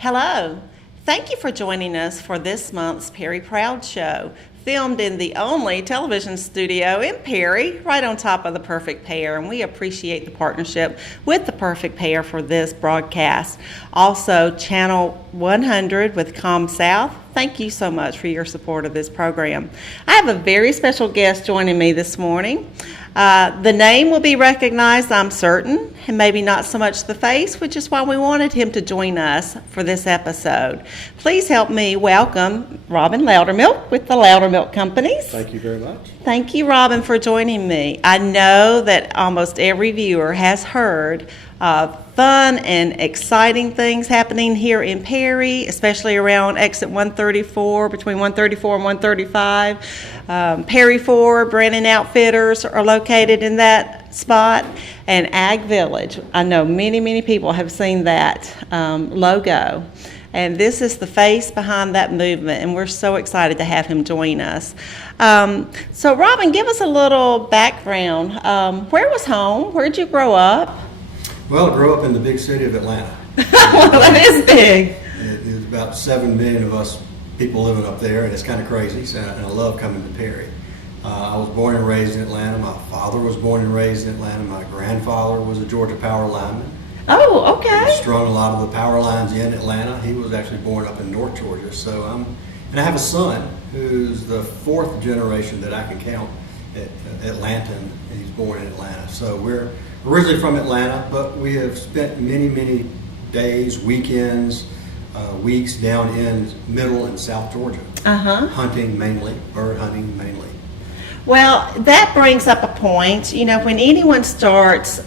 Hello. Thank you for joining us for this month's Perry Proud Show, filmed in the only television studio in Perry, right on top of the Perfect Pair, and we appreciate the partnership with the Perfect Pair for this broadcast. Also, Channel 100 with ComSouth, thank you so much for your support of this program. I have a very special guest joining me this morning. The name will be recognized, I'm certain, and maybe not so much the face, which is why we wanted him to join us for this episode. Please help me welcome Robin Loudermilk with the Loudermilk Companies. Thank you very much. Thank you, Robin, for joining me. I know that almost every viewer has heard of fun and exciting things happening here in Perry, especially around exit 134, between 134 and 135. Perry Ford, Brandon Outfitters are located in that spot, and Ag Village. I know many people have seen that logo. And this is the face behind that movement, and we're so excited to have him join us. So, Robin, give us a little background. Where was home? Where did you grow up? Well, I grew up in the big city of Atlanta. Well, that is big. There's about 7 million of us people living up there, and it's kind of crazy, and I love coming to Perry. I was born and raised in Atlanta. My father was born and raised in Atlanta. My grandfather was a Georgia power lineman. Oh, okay. He strung a lot of the power lines in Atlanta. He was actually born up in North Georgia. And I have a son who's the 4th generation that I can count Atlantan. He's born in Atlanta. So we're originally from Atlanta, but we have spent many days, weekends, weeks down in Middle and South Georgia. Hunting mainly, bird hunting mainly. Well, that brings up a point. You know, when anyone starts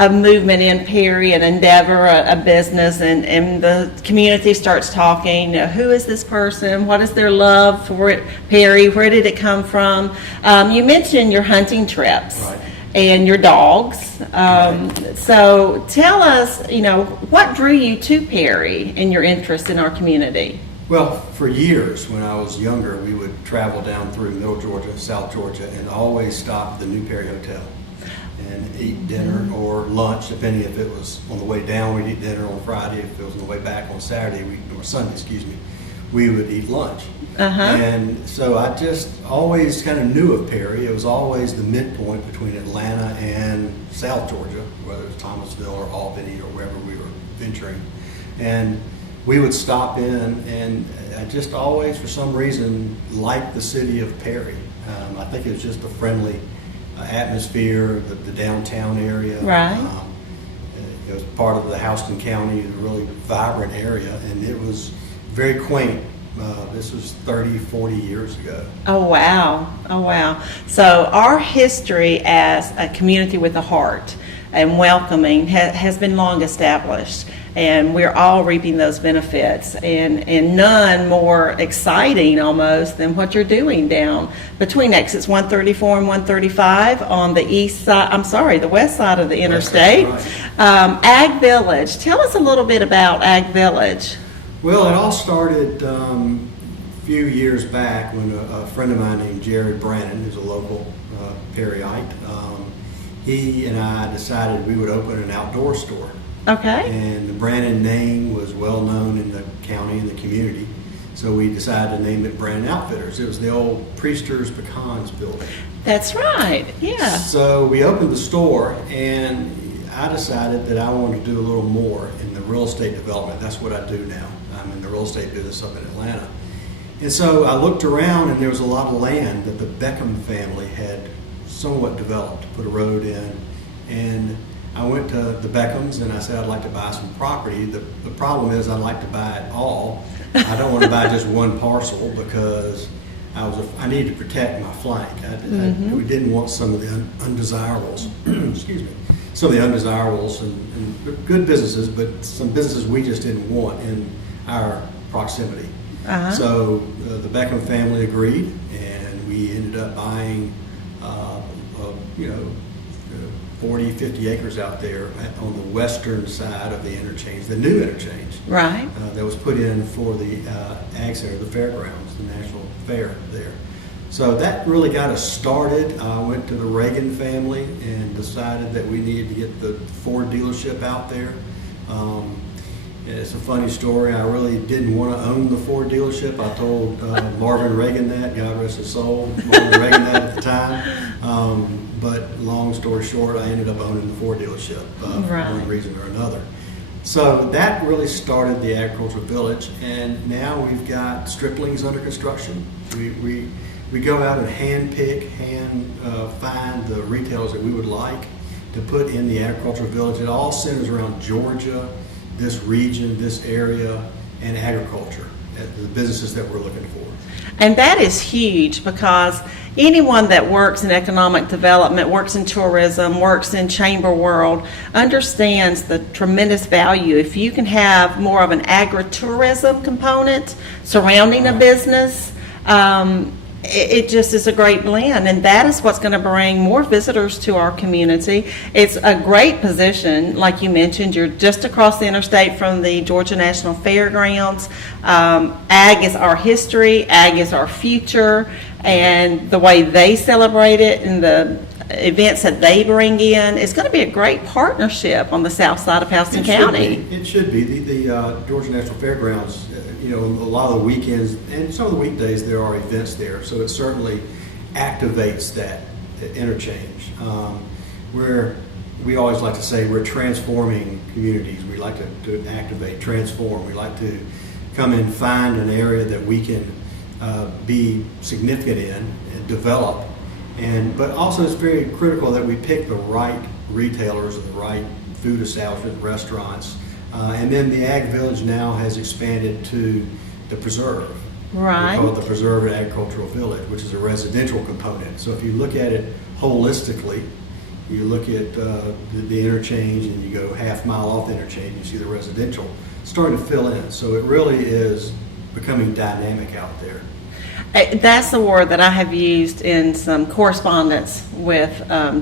a movement in Perry, an endeavor, a business, and the community starts talking, who is this person? What is their love for it, Perry? Where did it come from? You mentioned your hunting trips. Right. And your dogs. So tell us, what drew you to Perry and your interest in our community? Well, for years when I was younger, we would travel down through Middle Georgia, South Georgia, and always stop at the New Perry Hotel and eat dinner or lunch, depending if it was on the way down, we'd eat dinner on Friday. If it was on the way back on Saturday, or Sunday, we would eat lunch. And so I just always kind of knew of Perry. It was always the midpoint between Atlanta and South Georgia, whether it was Thomasville or Albany or wherever we were venturing. And we would stop in, and I just always, for some reason, liked the city of Perry. I think it was just a friendly atmosphere, the downtown area. Right. It was part of the Houston County, a really vibrant area, and it was very quaint. This was 30, 40 years ago. Oh, wow. So our history as a community with a heart and welcoming has been long established, and we're all reaping those benefits, and none more exciting almost than what you're doing down between exits 134 and 135 on the west side of the interstate. Right. Ag Village. Tell us a little bit about Ag Village. Well, it all started a few years back when a friend of mine named Jared Brannon, who's a local Perryite, he and I decided we would open an outdoor store. Okay. And the Brannon name was well known in the county and the community, so we decided to name it Brannon Outfitters. It was the old Priester's Pecans building. That's right, yeah. So we opened the store, and I decided that I wanted to do a little more in the real estate development. That's what I do now. I'm in the real estate business up in Atlanta. And so I looked around, and there was a lot of land that the Beckham family had somewhat developed, put a road in. And I went to the Beckhams, and I said, I'd like to buy some property. The problem is I'd like to buy it all. I don't want to buy just one parcel because I needed to protect my flank. We didn't want some of the undesirables, some of the undesirables and good businesses, but some businesses we just didn't want in our proximity. So the Beckham family agreed, and we ended up buying 40, 50 acres out there on the western side of the interchange, the new interchange. Right. That was put in for the Ag Center, the fairgrounds, the National Fair there. So that really got us started. I went to the Reagan family and decided that we needed to get the Ford dealership out there. It's a funny story. I really didn't want to own the Ford dealership. I told Marvin Reagan that, God rest his soul, Marvin Reagan that at the time. But long story short, I ended up owning the Ford dealership for one reason or another. So that really started the agricultural village, and now we've got striplings under construction. We go out and hand find the retailers that we would like to put in the agricultural village. It all centers around Georgia, this region, this area, and agriculture, the businesses that we're looking for. And that is huge, because anyone that works in economic development, works in tourism, works in chamber world, understands the tremendous value. If you can have more of an agritourism component surrounding a business, it just is a great blend, and that is what's going to bring more visitors to our community. It's a great position. Like you mentioned, you're just across the interstate from the Georgia National Fairgrounds. Ag is our history, ag is our future, and the way they celebrate it and the events that they bring in is going to be a great partnership on the south side of Houston County. It should be. The Georgia National Fairgrounds, a lot of the weekends and some of the weekdays there are events there, so it certainly activates that interchange. Where we always like to say we're transforming communities. We like to activate, transform. We like to come and find an area that we can be significant in and develop. But also it's very critical that we pick the right retailers and the right food establishment, restaurants. And then the Ag Village now has expanded to the Preserve. Right. We call it the Preserve and Agricultural Village, which is a residential component. So if you look at it holistically, you look at the interchange and you go half mile off the interchange, you see the residential starting to fill in. So it really is becoming dynamic out there. That's the word that I have used in some correspondence with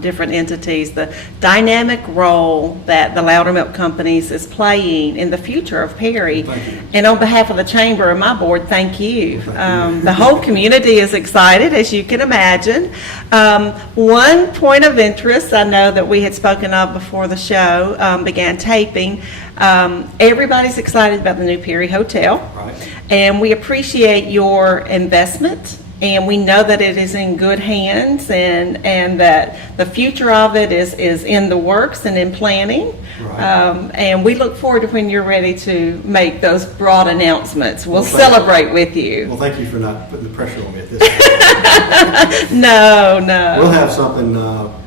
different entities, the dynamic role that the Loudermilk Companies is playing in the future of Perry. Thank you. And on behalf of the Chamber and my board, thank you. Thank you. The whole community is excited, as you can imagine. One point of interest I know that we had spoken of before the show began taping. Everybody's excited about the new Perry Hotel. Right. And we appreciate your investment, and we know that it is in good hands, and that the future of it is in the works and in planning. Right. And we look forward to when you're ready to make those broad announcements. We'll celebrate with you. Well, thank you for not putting the pressure on me at this point. No. We'll have something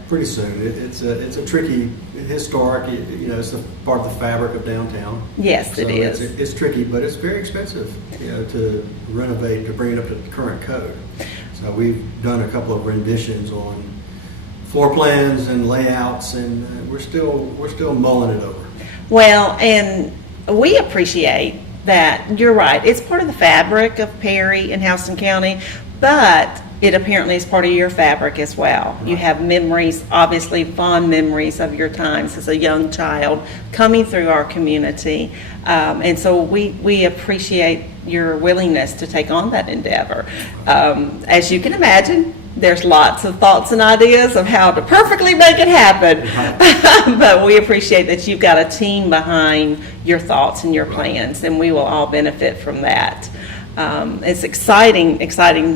pretty soon. It's a tricky, historic, it's a part of the fabric of downtown. Yes, so it is. It's tricky, but it's very expensive, to renovate, to bring it up to the current code. So we've done a couple of renditions on floor plans and layouts, and we're still mulling it over. Well, and we appreciate that. You're right. It's part of the fabric of Perry and Houston County, but it apparently is part of your fabric as well. You have memories, obviously fond memories of your times as a young child coming through our community. And so we appreciate your willingness to take on that endeavor. As you can imagine, there's lots of thoughts and ideas of how to perfectly make it happen. But we appreciate that you've got a team behind your thoughts and your plans, and we will all benefit from that. It's exciting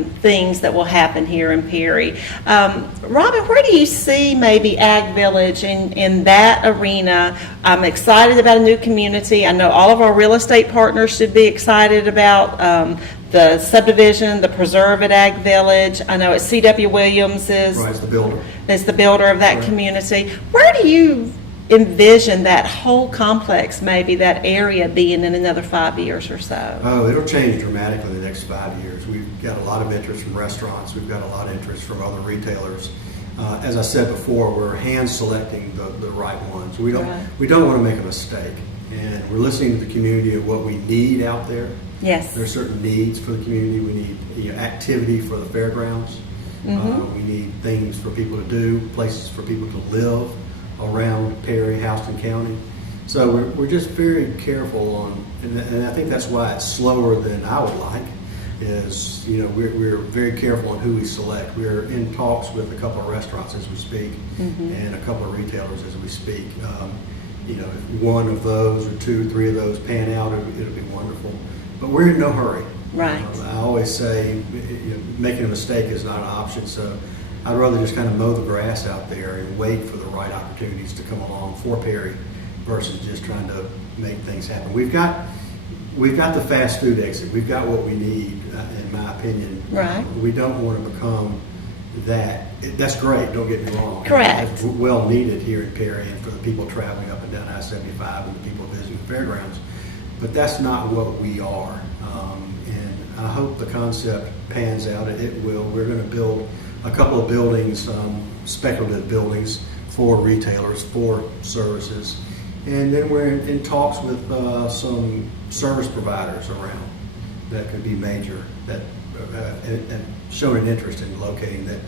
things that will happen here in Perry. Robin, where do you see maybe Ag Village in that arena? I'm excited about a new community. I know all of our real estate partners should be excited about the subdivision, the Preserve at Ag Village. I know it's C.W. Williams is the builder. Is the builder of that community. Where do you envision that whole complex, maybe that area being in another 5 years or so? Oh, it'll change dramatically in the next 5 years. We've got a lot of interest from restaurants. We've got a lot of interest from other retailers. As I said before, we're hand selecting the right ones. We don't want to make a mistake, and we're listening to the community of what we need out there. Yes. There are certain needs for the community. We need activity for the fairgrounds. Mm-hmm. We need things for people to do, places for people to live around Perry, Houston County. So we're just very careful on, and I think that's why it's slower than I would like, is, we're very careful on who we select. We're in talks with a couple of restaurants as we speak, and a couple of retailers as we speak. if one of those or two, three of those pan out, it'll be wonderful. But we're in no hurry. Right. I always say making a mistake is not an option, so I'd rather just kind of mow the grass out there and wait for the right opportunities to come along for Perry versus just trying to make things happen. We've got the fast food exit. We've got what we need, in my opinion. Right. We don't want to become that. That's great, don't get me wrong. Correct. It's well needed here in Perry and for the people traveling up and down I-75 and the people visiting the fairgrounds. But that's not what we are. And I hope the concept pans out. It will. We're going to build a couple of buildings, speculative buildings for retailers, for services. And then we're in talks with some service providers around that could be major, that and showing an interest in locating that.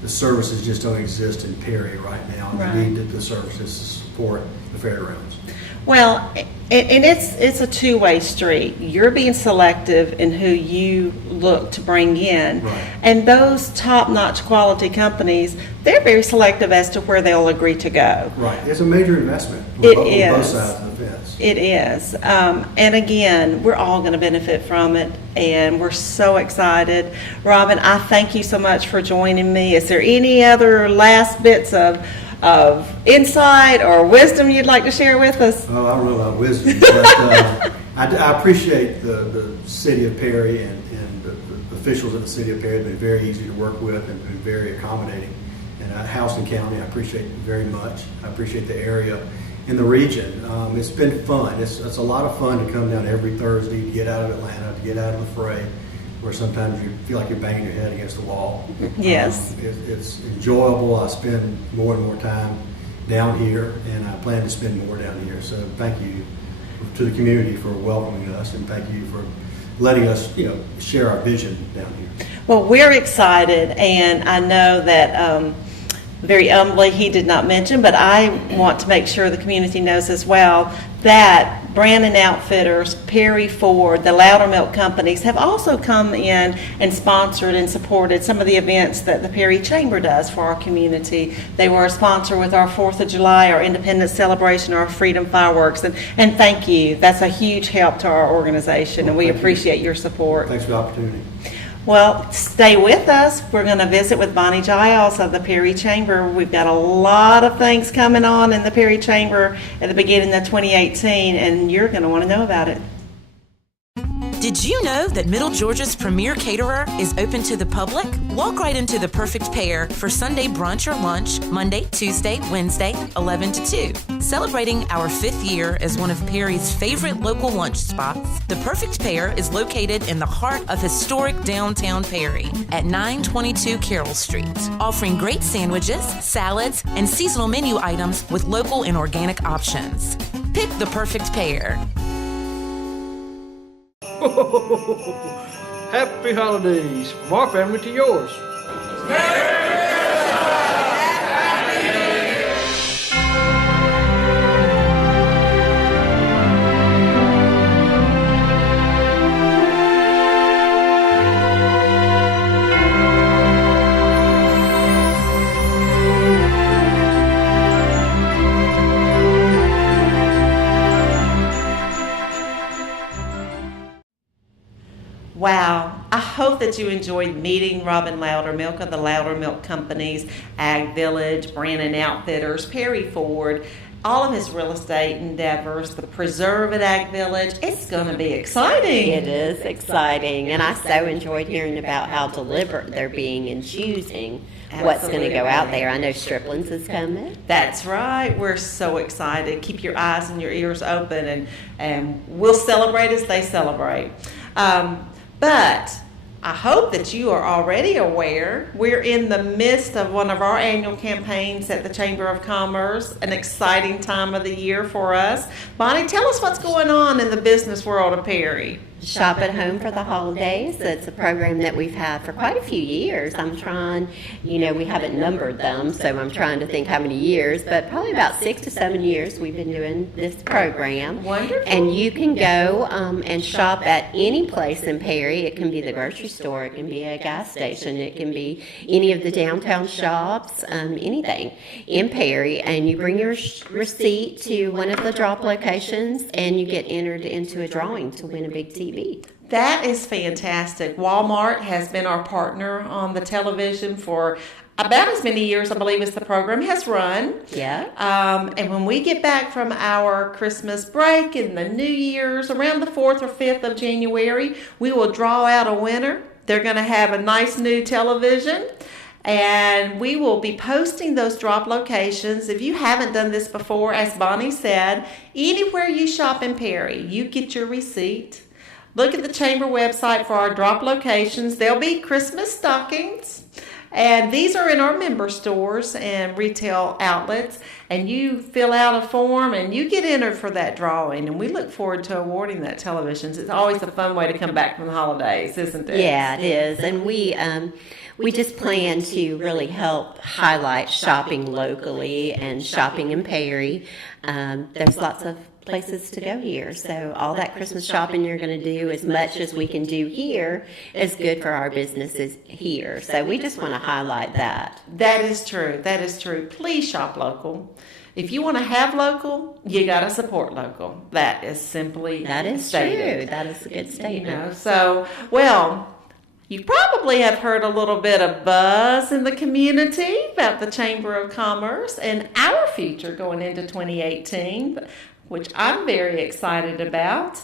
The services just don't exist in Perry right now. Right. We need the services to support the fairgrounds. Well, and it's a two-way street. You're being selective in who you look to bring in. Right. And those top-notch quality companies, they're very selective as to where they'll agree to go. Right. It's a major investment on both sides of the fence. It is. And again, we're all going to benefit from it, and we're so excited. Robin, I thank you so much for joining me. Is there any other last bits of insight or wisdom you'd like to share with us? Oh, I don't know about wisdom, but I appreciate the city of Perry and the officials of the city of Perry have been very easy to work with and been very accommodating. And Houston County, I appreciate it very much. I appreciate the area in the region. It's been fun. It's a lot of fun to come down every Thursday, to get out of Atlanta, to get out of the fray, where sometimes you feel like you're banging your head against the wall. Yes. It's enjoyable. I spend more and more time down here, and I plan to spend more down here. So thank you to the community for welcoming us, and thank you for letting us, share our vision down here. Well, we're excited, and I know that very humbly he did not mention, but I want to make sure the community knows as well that Brandon Outfitters, Perry Ford, the Loudermilk companies have also come in and sponsored and supported some of the events that the Perry Chamber does for our community. They were a sponsor with our 4th of July, our Independence Celebration, our Freedom Fireworks, and thank you. That's a huge help to our organization, and we appreciate your support. Thanks for the opportunity. Well, stay with us. We're going to visit with Bonnie Giles of the Perry Chamber. We've got a lot of things coming on in the Perry Chamber at the beginning of 2018, and you're going to want to know about it. Did you know that Middle Georgia's premier caterer is open to the public? Walk right into the Perfect Pair for Sunday brunch or lunch, Monday, Tuesday, Wednesday, 11 to 2. Celebrating our 5th year as one of Perry's favorite local lunch spots, the Perfect Pair is located in the heart of historic downtown Perry at 922 Carroll Street, offering great sandwiches, salads, and seasonal menu items with local and organic options. Pick the Perfect Pair. Happy holidays from our family to yours. Wow. I hope that you enjoyed meeting Robin Loudermilk of the Loudermilk Companies, Ag Village, Brandon Outfitters, Perry Ford, all of his real estate endeavors, the preserve at Ag Village. It's going to be exciting. It is exciting, and I so enjoyed hearing about how deliberate they're being in choosing what's going to go out there. I know Stripling's is coming. That's right. We're so excited. Keep your eyes and your ears open, and we'll celebrate as they celebrate. But I hope that you are already aware we're in the midst of one of our annual campaigns at the Chamber of Commerce, an exciting time of the year for us. Bonnie, tell us what's going on in the business world of Perry. Shop at Home for the Holidays. It's a program that we've had for quite a few years. I'm trying, we haven't numbered them, so I'm trying to think how many years, but probably about 6 to 7 years we've been doing this program. Wonderful. And you can go and shop at any place in Perry. It can be the grocery store, it can be a gas station, it can be any of the downtown shops, anything in Perry, and you bring your receipt to one of the drop locations and you get entered into a drawing to win a big TV. That is fantastic. Walmart has been our partner on the television for about as many years, I believe, as the program has run. Yeah. And when we get back from our Christmas break and the New Year's, around the 4th or 5th of January, we will draw out a winner. They're going to have a nice new television. And we will be posting those drop locations. If you haven't done this before, as Bonnie said, anywhere you shop in Perry, you get your receipt. Look at the Chamber website for our drop locations. There'll be Christmas stockings. And these are in our member stores and retail outlets. And you fill out a form and you get entered for that drawing. And we look forward to awarding that television. It's always a fun way to come back from the holidays, isn't it? Yeah, it is. And we just plan to really help highlight shopping locally and shopping in Perry. There's lots of places to go here. So all that Christmas shopping you're going to do, as much as we can do here, is good for our businesses here. So we just want to highlight that. That is true. That is true. Please shop local. If you want to have local, you got to support local. That is simply That is stated. true. That is a good statement. You probably have heard a little bit of buzz in the community about the Chamber of Commerce and our future going into 2018, which I'm very excited about.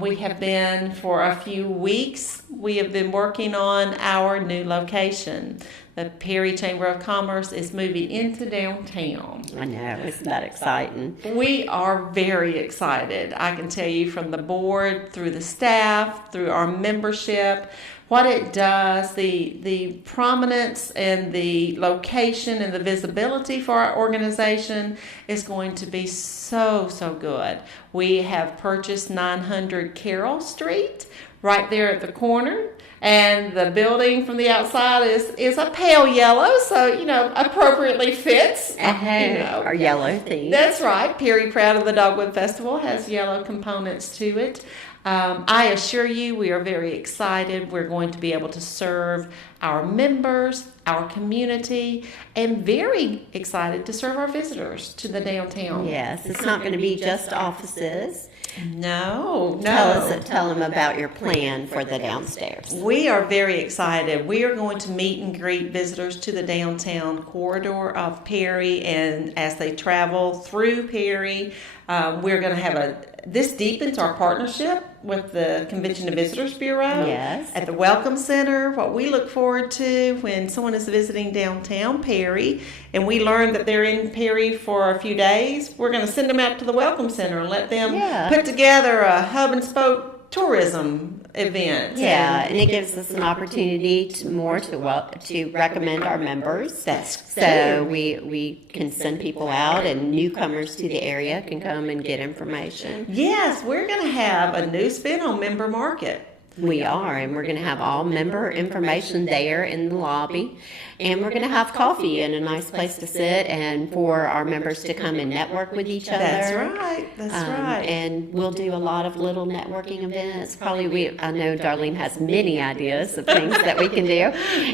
We have been, for a few weeks, we have been working on our new location. The Perry Chamber of Commerce is moving into downtown. I know, isn't that exciting? We are very excited. I can tell you, from the board, through the staff, through our membership, what it does, the prominence and the location and the visibility for our organization is going to be so good. We have purchased 900 Carroll Street right there at the corner. And the building from the outside is a pale yellow, so, appropriately fits. Our yellow theme. That's right. Perry Proud of the Dogwood Festival has yellow components to it. I assure you, we are very excited. We're going to be able to serve our members, our community, and very excited to serve our visitors to the downtown. Yes, it's not going to be just offices. No. Tell them about your plan for the downstairs. We are very excited. We are going to meet and greet visitors to the downtown corridor of Perry, and as they travel through Perry, we're going to have this deepens our partnership with the Convention and Visitors Bureau. Yes. At the Welcome Center, what we look forward to when someone is visiting downtown Perry and we learn that they're in Perry for a few days, we're going to send them out to the Welcome Center and let them put together a hub and spoke tourism event. Yeah, and it gives us an opportunity to recommend our members. So we can send people out, and newcomers to the area can come and get information. Yes, we're going to have a new spin on Member Market. We are, and we're going to have all member information there in the lobby, and we're going to have coffee and a nice place to sit and for our members to come and network with each other. That's right. And we'll do a lot of little networking events. I know Darlene has many ideas of things that we can do,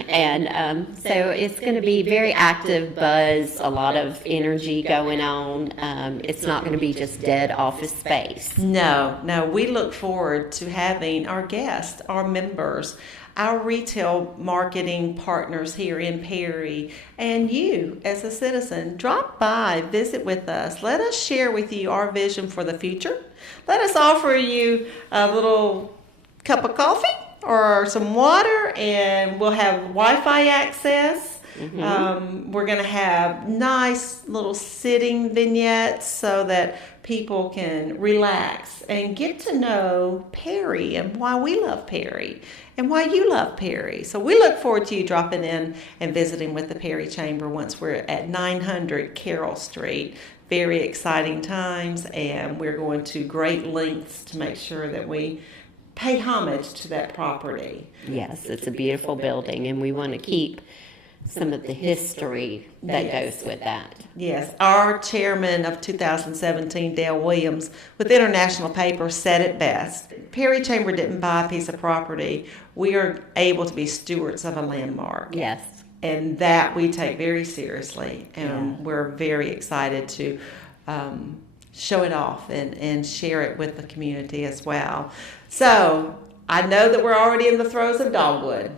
and so it's going to be very active buzz, a lot of energy going on. It's not going to be just dead office space. No, we look forward to having our guests, our members, our retail marketing partners here in Perry, and you as a citizen. Drop by, visit with us. Let us share with you our vision for the future. Let us offer you a little cup of coffee or some water, and we'll have Wi-Fi access. We're going to have nice little sitting vignettes so that people can relax and get to know Perry and why we love Perry and why you love Perry. So we look forward to you dropping in and visiting with the Perry Chamber once we're at 900 Carroll Street. Very exciting times, and we're going to great lengths to make sure that we pay homage to that property. Yes, it's a beautiful building, and we want to keep some of the history that goes with that. Yes, our chairman of 2017, Dale Williams, with International Paper, said it best. Perry Chamber didn't buy a piece of property. We are able to be stewards of a landmark. Yes. And that we take very seriously. And we're very excited to show it off and share it with the community as well. So I know that we're already in the throes of dogwood.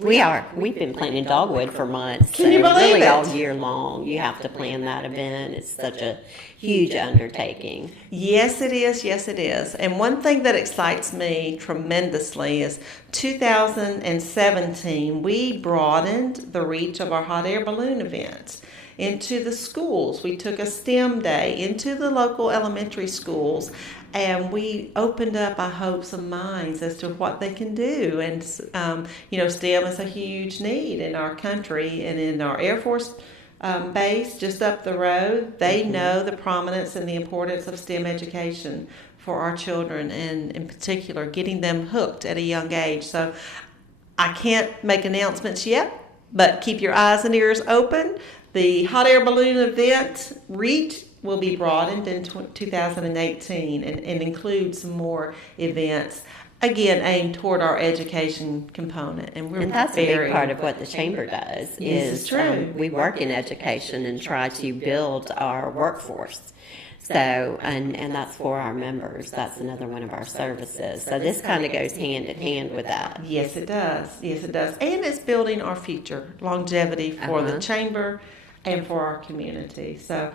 We are. We've been planting dogwood for months. Can you believe really it? all year long. You have to plan that event. It's such a huge undertaking. Yes, it is. Yes, it is. And one thing that excites me tremendously is 2017, we broadened the reach of our hot air balloon events into the schools. We took a STEM day into the local elementary schools, and we opened up our hopes and minds as to what they can do. And, STEM is a huge need in our country and in our Air Force base just up the road. They know the prominence and the importance of STEM education for our children, and in particular, getting them hooked at a young age. So I can't make announcements yet, but keep your eyes and ears open. The hot air balloon event reach will be broadened in 2018 and include some more events, again, aimed toward our education component. And that's a big part of what the Chamber does. This is true. We work in education and try to build our workforce. So, and that's for our members. That's another one of our services. So this kind of goes hand in hand with that. Yes, it does. Yes, it does. And it's building our future longevity for the Chamber and for our community. So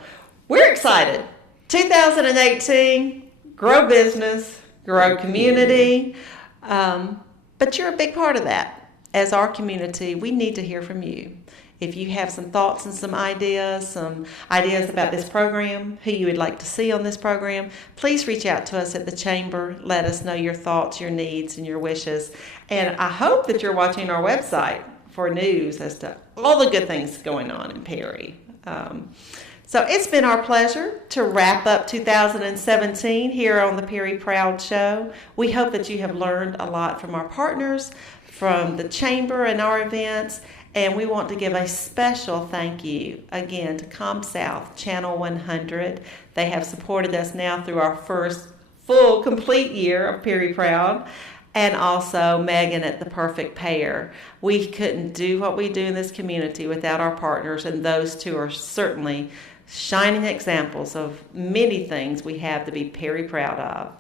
we're excited. 2018, grow business, grow community. But you're a big part of that. As our community, we need to hear from you. If you have some thoughts and some ideas about this program, who you would like to see on this program, please reach out to us at the Chamber. Let us know your thoughts, your needs, and your wishes. And I hope that you're watching our website for news as to all the good things going on in Perry. So it's been our pleasure to wrap up 2017 here on the Perry Proud Show. We hope that you have learned a lot from our partners, from the Chamber and our events, and we want to give a special thank you again to ComSouth Channel 100. They have supported us now through our first full, complete year of Perry Proud. And also Megan at The Perfect Pair. We couldn't do what we do in this community without our partners, and those two are certainly shining examples of many things we have to be very proud of.